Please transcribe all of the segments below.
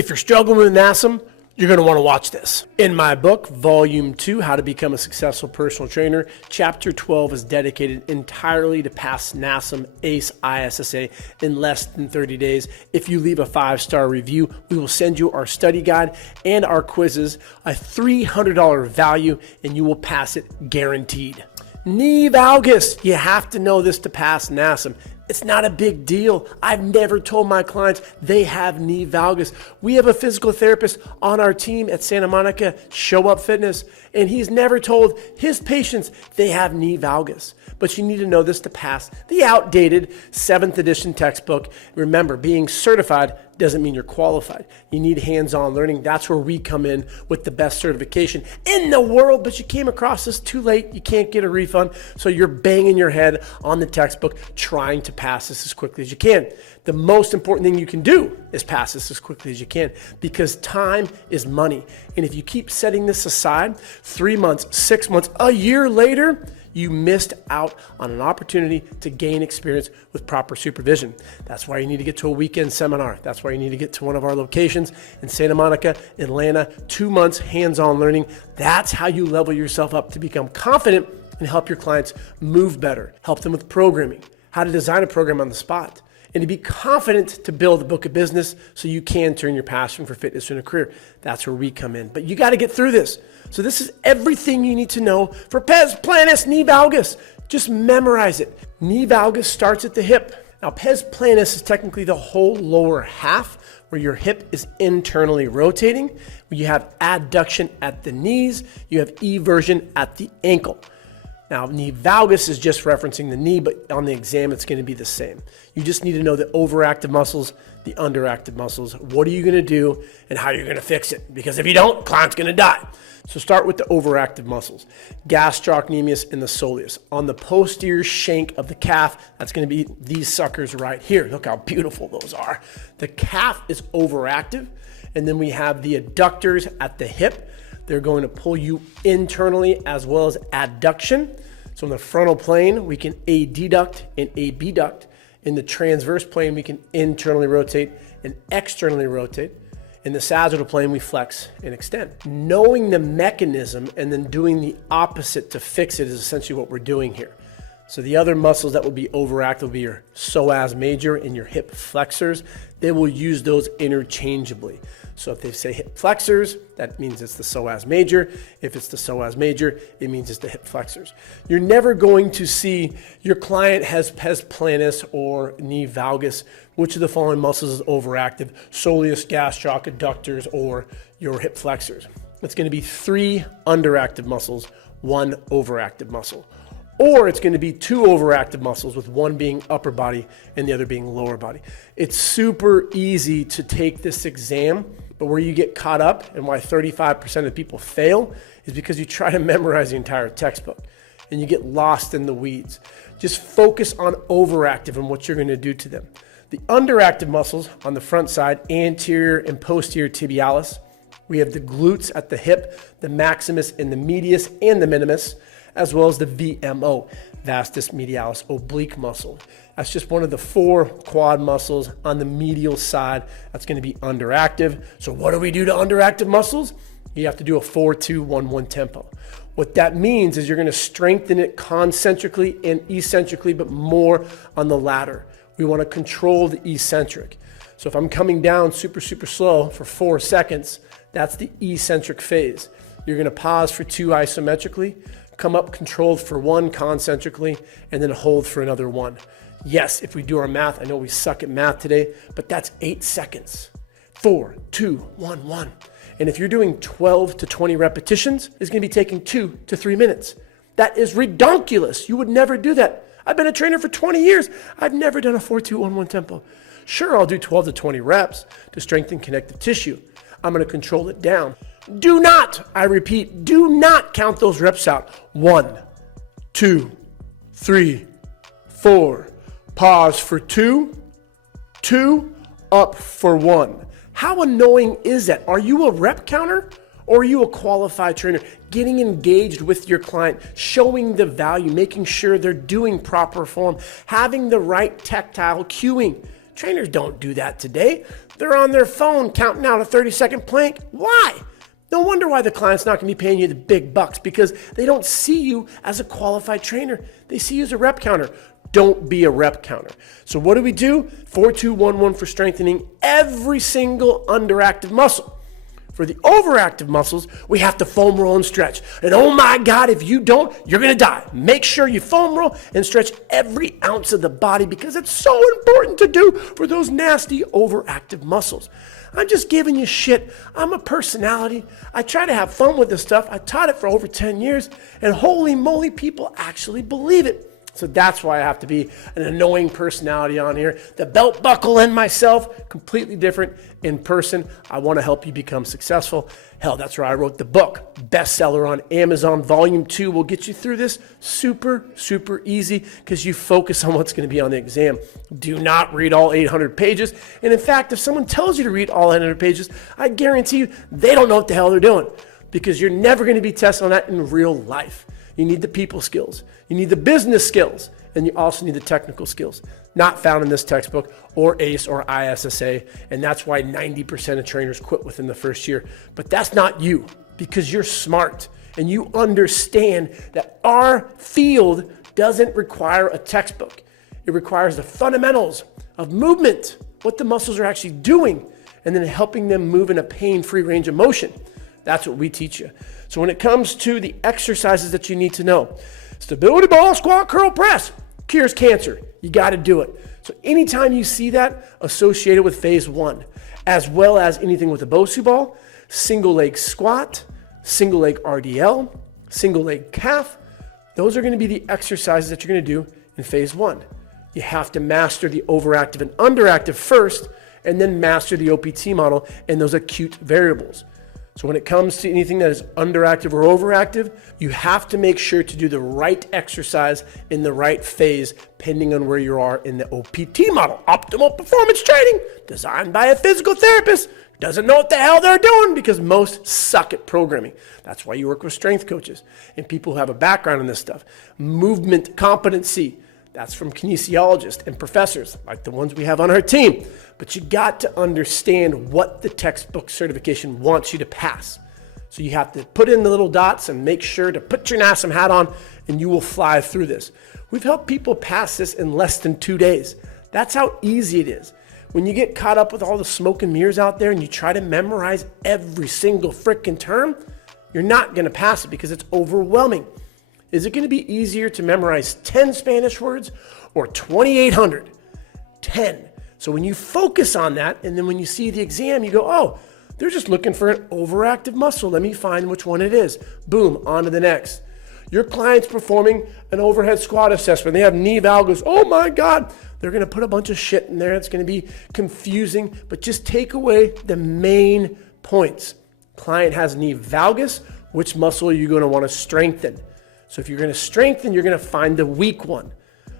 If you're struggling with NASM, you're going to want to watch this. In my book, Volume 2, How to Become a Successful Personal Trainer, Chapter 12 is dedicated entirely to pass NASM ACE ISSA in less than 30 days. If you leave a 5-star review, we will send you our study guide and our quizzes, a $300 value, and you will pass it guaranteed. Knee valgus. You have to know this to pass NASM. It's not a big deal. I've never told my clients they have knee valgus. We have a physical therapist on our team at Santa Monica, Show Up Fitness, and he's never told his patients they have knee valgus. But you need to know this to pass the outdated 7th edition textbook. Remember, being certified doesn't mean you're qualified. You need hands-on learning. That's where we come in with the best certification in the world, but you came across this too late. You can't get a refund, so you're banging your head on the textbook trying to pass this as quickly as you can. The most important thing you can do is pass this as quickly as you can, because time is money. And if you keep setting this aside 3 months, 6 months, a year later, you missed out on an opportunity to gain experience with proper supervision. That's why you need to get to a weekend seminar. That's why you need to get to one of our locations in Santa Monica, Atlanta, 2 months hands-on learning. That's how you level yourself up to become confident and help your clients move better, help them with programming, how to design a program on the spot, and to be confident to build a book of business so you can turn your passion for fitness into a career. That's where we come in. But you got to get through this. So this is everything you need to know for pes planus knee valgus. Just memorize it. Knee valgus starts at the hip. Now, pes planus is technically the whole lower half where your hip is internally rotating. You have adduction at the knees. You have eversion at the ankle. Now, knee valgus is just referencing the knee, but on the exam, it's going to be the same. You just need to know the overactive muscles, the underactive muscles. What are you going to do and how you're going to fix it? Because if you don't, client's going to die. So start with the overactive muscles. Gastrocnemius and the soleus. On the posterior shank of the calf, that's going to be these suckers right here. Look how beautiful those are. The calf is overactive. And then we have the adductors at the hip. They're going to pull you internally as well as adduction. So in the frontal plane, we can adduct and abduct. In the transverse plane, we can internally rotate and externally rotate. In the sagittal plane, we flex and extend. Knowing the mechanism and then doing the opposite to fix it is essentially what we're doing here. So the other muscles that will be overactive will be your psoas major and your hip flexors. They will use those interchangeably. So if they say hip flexors, that means it's the psoas major. If it's the psoas major, it means it's the hip flexors. You're never going to see your client has pes planus or knee valgus. Which of the following muscles is overactive? Soleus, gastroc, adductors, or your hip flexors. It's going to be 3 underactive muscles, 1 overactive muscle. Or it's going to be 2 overactive muscles with one being upper body and the other being lower body. It's super easy to take this exam, but where you get caught up and why 35% of people fail is because you try to memorize the entire textbook and you get lost in the weeds. Just focus on overactive and what you're going to do to them. The underactive muscles on the front side, anterior and posterior tibialis. We have the glutes at the hip, the maximus and the medius and the minimus, as well as the VMO, vastus medialis oblique muscle. That's just one of the 4 quad muscles on the medial side. That's going to be underactive. So what do we do to underactive muscles? You have to do a 4-2-1-1 tempo. What that means is you're going to strengthen it concentrically and eccentrically, but more on the latter. We want to control the eccentric. So if I'm coming down super slow for 4 seconds, that's the eccentric phase. You're going to pause for 2 isometrically, come up controlled for 1 concentrically, and then hold for another 1. Yes, if we do our math, I know we suck at math today, but that's 8 seconds. 4, 2, 1, 1. And if you're doing 12 to 20 repetitions, it's going to be taking 2 to 3 minutes. That is redonkulous. You would never do that. I've been a trainer for 20 years. I've never done a 4-2-1-1 tempo. Sure, I'll do 12 to 20 reps to strengthen connective tissue. I'm going to control it down. Do not, I repeat, do not count those reps out. 1, 2, 3, 4. Pause for 2, 2, up for 1. How annoying is that? Are you a rep counter or are you a qualified trainer? Getting engaged with your client, showing the value, making sure they're doing proper form, having the right tactile cueing. Trainers don't do that today. They're on their phone counting out a 30-second plank. Why? No wonder why the client's not going to be paying you the big bucks, because they don't see you as a qualified trainer. They see you as a rep counter. Don't be a rep counter. So what do we do? 4-2-1-1 for strengthening every single underactive muscle. For the overactive muscles, we have to foam roll and stretch. And oh my God, if you don't, you're going to die. Make sure you foam roll and stretch every ounce of the body, because it's so important to do for those nasty overactive muscles. I'm just giving you shit. I'm a personality. I try to have fun with this stuff. I taught it for over 10 years, and holy moly, people actually believe it. So that's why I have to be an annoying personality on here. The belt buckle and myself, completely different in person. I want to help you become successful. Hell, that's where I wrote the book. Bestseller on Amazon. Volume 2 will get you through this super, super easy, because you focus on what's going to be on the exam. Do not read all 800 pages. And in fact, if someone tells you to read all 800 pages, I guarantee you they don't know what the hell they're doing, because you're never going to be tested on that in real life. You need the people skills. You need the business skills. And you also need the technical skills, not found in this textbook or ACE or ISSA. And that's why 90% of trainers quit within the first year. But that's not you, because you're smart and you understand that our field doesn't require a textbook. It requires the fundamentals of movement, what the muscles are actually doing, and then helping them move in a pain-free range of motion. That's what we teach you. So when it comes to the exercises that you need to know, stability ball, squat, curl, press, cures cancer. You got to do it. So anytime you see that associated with phase 1, as well as anything with a BOSU ball, single leg squat, single leg RDL, single leg calf, those are going to be the exercises that you're going to do in phase 1. You have to master the overactive and underactive first, and then master the OPT model and those acute variables. So when it comes to anything that is underactive or overactive, you have to make sure to do the right exercise in the right phase, depending on where you are in the OPT model, optimal performance training, designed by a physical therapist who doesn't know what the hell they're doing, because most suck at programming. That's why you work with strength coaches and people who have a background in this stuff. Movement competency, that's from kinesiologists and professors like the ones we have on our team. But you got to understand what the textbook certification wants you to pass. So you have to put in the little dots and make sure to put your NASM hat on, and you will fly through this. We've helped people pass this in less than 2 days. That's how easy it is. When you get caught up with all the smoke and mirrors out there and you try to memorize every single freaking term, you're not going to pass it, because it's overwhelming. Is it going to be easier to memorize 10 Spanish words or 2,800? 10. So when you focus on that, and then when you see the exam, you go, oh, they're just looking for an overactive muscle. Let me find which one it is. Boom, on to the next. Your client's performing an overhead squat assessment. They have knee valgus. Oh my God. They're going to put a bunch of shit in there. It's going to be confusing, but just take away the main points. Client has knee valgus. Which muscle are you going to want to strengthen? So if you're going to strengthen, you're going to find the weak one.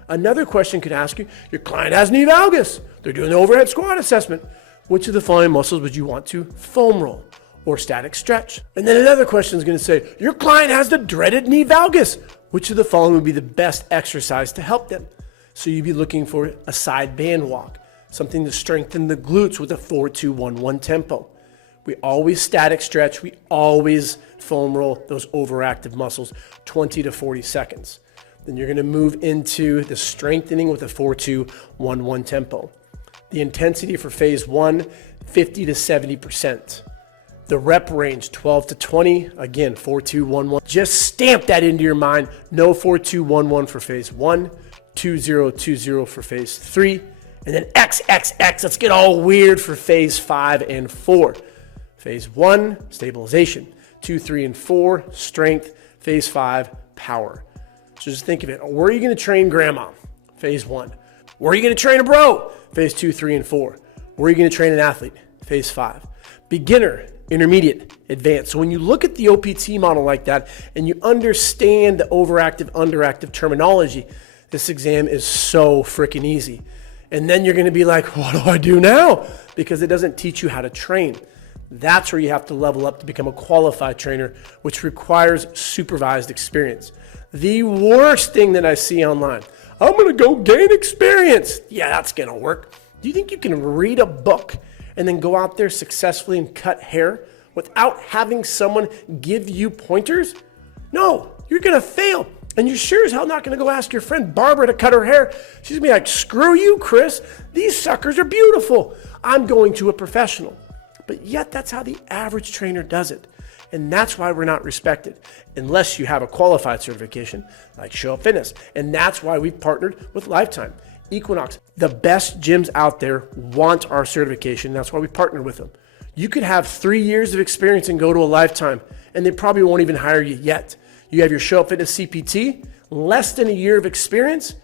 Another question could ask you, your client has knee valgus. They're doing the overhead squat assessment. Which of the following muscles would you want to foam roll or static stretch? And then another question is going to say, your client has the dreaded knee valgus. Which of the following would be the best exercise to help them? So you'd be looking for a side band walk, something to strengthen the glutes with a 4-2-1-1 tempo. We always static stretch. We always foam roll those overactive muscles, 20 to 40 seconds. Then you're going to move into the strengthening with a 4-2-1-1 tempo. The intensity for phase 1, 50 to 70%. The rep range, 12 to 20. Again, 4-2-1-1. Just stamp that into your mind. No 4-2-1-1 for phase 1, 2-0-2-0 for phase 3, and then XXX. Let's get all weird for phase 5 and 4. Phase 1, stabilization. 2, 3, and 4, strength. Phase 5, power. So just think of it. Where are you going to train grandma? Phase 1. Where are you going to train a bro? Phase 2, 3, and 4. Where are you going to train an athlete? Phase 5. Beginner, intermediate, advanced. So when you look at the OPT model like that and you understand the overactive, underactive terminology, this exam is so freaking easy. And then you're going to be like, what do I do now? Because it doesn't teach you how to train. That's where you have to level up to become a qualified trainer, which requires supervised experience. The worst thing that I see online, I'm going to go gain experience. Yeah, that's going to work. Do you think you can read a book and then go out there successfully and cut hair without having someone give you pointers? No, you're going to fail. And you're sure as hell not going to go ask your friend Barbara to cut her hair. She's going to be like, screw you, Chris. These suckers are beautiful. I'm going to a professional. But yet that's how the average trainer does it. And that's why we're not respected unless you have a qualified certification like Show Up Fitness. And that's why we've partnered with Lifetime, Equinox. The best gyms out there want our certification. That's why we partnered with them. You could have 3 years of experience and go to a Lifetime, and they probably won't even hire you yet. You have your Show Up Fitness CPT, less than a year of experience,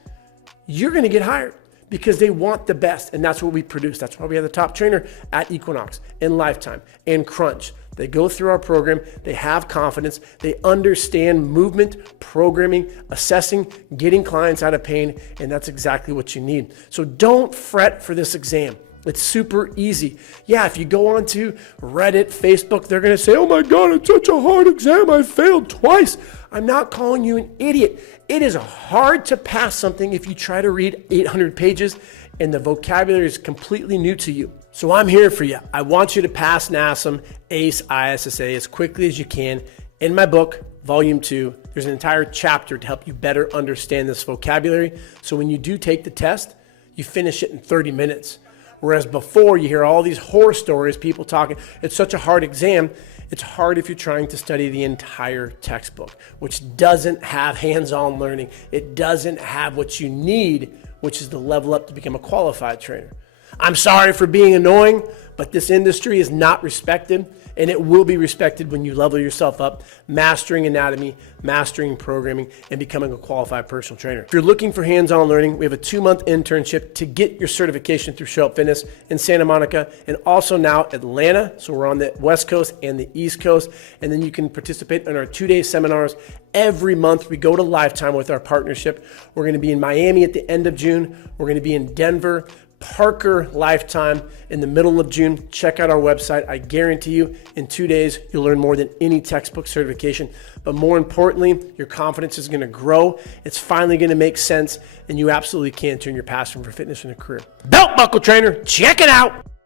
you're going to get hired because they want the best. And that's what we produce. That's why we have the top trainer at Equinox and Lifetime and Crunch. They go through our program. They have confidence. They understand movement, programming, assessing, getting clients out of pain. And that's exactly what you need. So don't fret for this exam. It's super easy. Yeah, if you go on to Reddit, Facebook, they're going to say, oh my God, it's such a hard exam. I failed twice. I'm not calling you an idiot. It is hard to pass something if you try to read 800 pages and the vocabulary is completely new to you. So I'm here for you. I want you to pass NASM, ACE, ISSA as quickly as you can. In my book, Volume 2, there's an entire chapter to help you better understand this vocabulary. So when you do take the test, you finish it in 30 minutes. Whereas before you hear all these horror stories, people talking, it's such a hard exam. It's hard if you're trying to study the entire textbook, which doesn't have hands-on learning. It doesn't have what you need, which is the level up to become a qualified trainer. I'm sorry for being annoying, but this industry is not respected, and it will be respected when you level yourself up, mastering anatomy, mastering programming, and becoming a qualified personal trainer. If you're looking for hands-on learning, we have a 2-month internship to get your certification through Show Up Fitness in Santa Monica and also now Atlanta. So we're on the West Coast and the East Coast. And then you can participate in our 2-day seminars. Every month we go to Lifetime with our partnership. We're going to be in Miami at the end of June. We're going to be in Denver, Parker, Lifetime in the middle of June. Check out our website. I guarantee you in 2 days, you'll learn more than any textbook certification. But more importantly, your confidence is going to grow. It's finally going to make sense, and you absolutely can turn your passion for fitness into a career. Belt buckle trainer, check it out.